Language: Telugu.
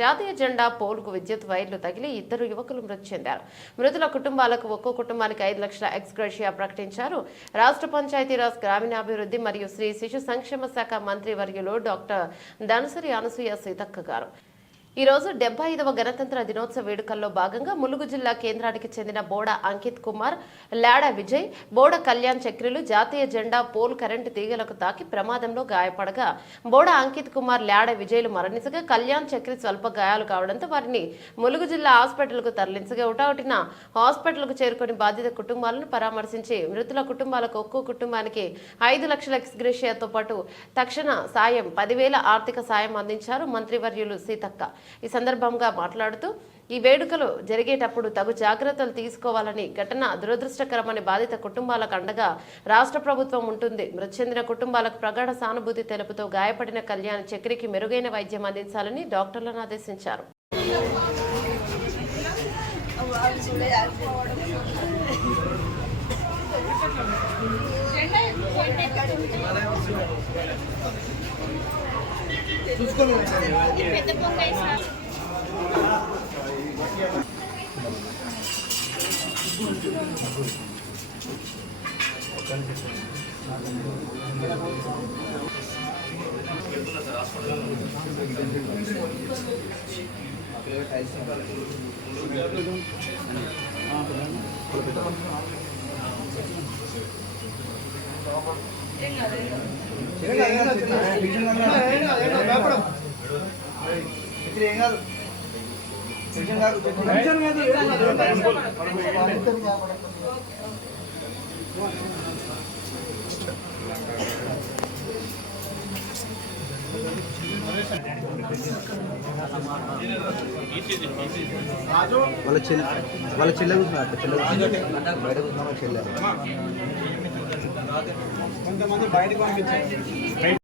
జాతీయ జెండా పోల్కు విద్యుత్ వైర్లు తగిలి ఇద్దరు యువకులు మృతి చెందారు. మృతుల కుటుంబాలకు ఒక్కో కుటుంబానికి ఐదు లక్షల ఎక్స్గ్రేషియా ప్రకటించారు. రాష్ట్ర పంచాయతీరాజ్ గ్రామీణాభివృద్ధి మరియు శ్రీ శిశు సంక్షేమ శాఖ మంత్రి వర్యులు డాక్టర్ ధనసరి అనసూయ సీతక్క గారు. ఈ రోజు డెబ్బై ఐదవ గణతంత్ర దినోత్సవ వేడుకల్లో భాగంగా ములుగు జిల్లా కేంద్రానికి చెందిన బోడ అంకిత్ కుమార్ లాడ విజయ్ బోడ కళ్యాణ్ చక్రులు జాతీయ జెండా పోల్ కరెంటు తీగలకు తాకి ప్రమాదంలో గాయపడగా బోడ అంకిత్ కుమార్ లాడ విజయ్లు మరణించగా కళ్యాణ్ చక్రి స్వల్ప గాయాలు కావడంతో వారిని ములుగు జిల్లా హాస్పిటల్కు తరలించగా ఉటావుటిన హాస్పిటల్కు చేరుకుని బాధిత కుటుంబాలను పరామర్శించి మృతుల కుటుంబాలకు ఒక్కో కుటుంబానికి ఐదు లక్షల ఎక్స్గ్రేషియాతో పాటు తక్షణ సాయం పదివేల ఆర్థిక సాయం అందించారు మంత్రివర్యులు సీతక్క. ఈ సందర్భంగా మాట్లాడుతూ ఈ వేడుకలు జరిగేటప్పుడు తగు జాగ్రత్తలు తీసుకోవాలని ఘటన దురదృష్టకరమని బాధిత కుటుంబాలకు అండగా రాష్ట్ర ప్రభుత్వం ఉంటుంది. మృతి చెందిన కుటుంబాలకు ప్రగాఢ సానుభూతి తెలుపుతూ గాయపడిన కళ్యాణ్ చక్రికి మెరుగైన వైద్యం అందించాలని డాక్టర్లను ఆదేశించారు. చిన్న చిన్న చిన్న వాళ్ళ చెల్లి వాళ్ళ చెల్లె కూర్చున్నారు. చెల్లె కూర్చున్నారు. బయట కూర్చున్నా వాళ్ళ చెల్లె. కొంతమంది బయటకు పంపించారు.